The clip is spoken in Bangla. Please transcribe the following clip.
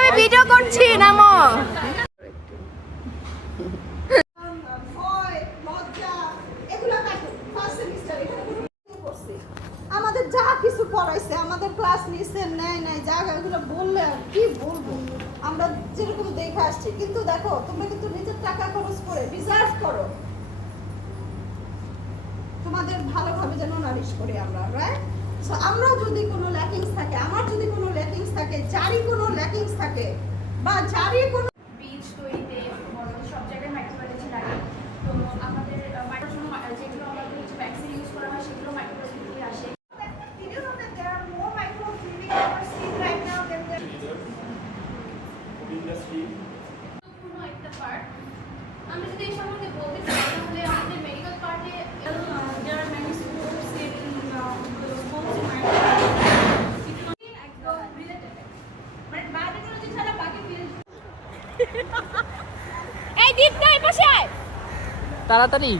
আমি ভিডিও করছি নামো। আমাদের যা কিছু পড়াইছে, আমাদের ক্লাস নিচ্ছে নেয় নাই যা এগুলো বললে কি বলবো, আমরা যেরকম দেখে আসছি। কিন্তু দেখো তোমরা কিন্তু নিজের টাকা খরচ করে ডিজার্ভ করো, তোমাদের ভালোভাবে যেন নারিশ করি আমরা, রাইট? সো আমরাও যদি কোনো ল্যাকিংস থাকে, আমার যদি কোনো ল্যাকিংস থাকে, যারই কোনো ল্যাকিংস থাকে বা যারই কোনো বীজ তৈরিতে সব জায়গায় মাইক্রোবায়োলজি লাগে। তো আমাদের যেগুলো আমাদের হচ্ছে ভ্যাকসিন ইউজ করা হয় সেগুলো মাইক্রোবায়োলজি থেকে আসে। একটা পার্ট আমি যদি এই সম্বন্ধে বলতে চাই তাহলে আমাদের মেডিকেল পার্টে there are many scopes in scopes in microbiology একদম রিলেটেড, মানে বায়োটেকনোলজি ছাড়া বাকি ফিল্ড। এই দীপ নাই পাশে তাড়াতাড়ি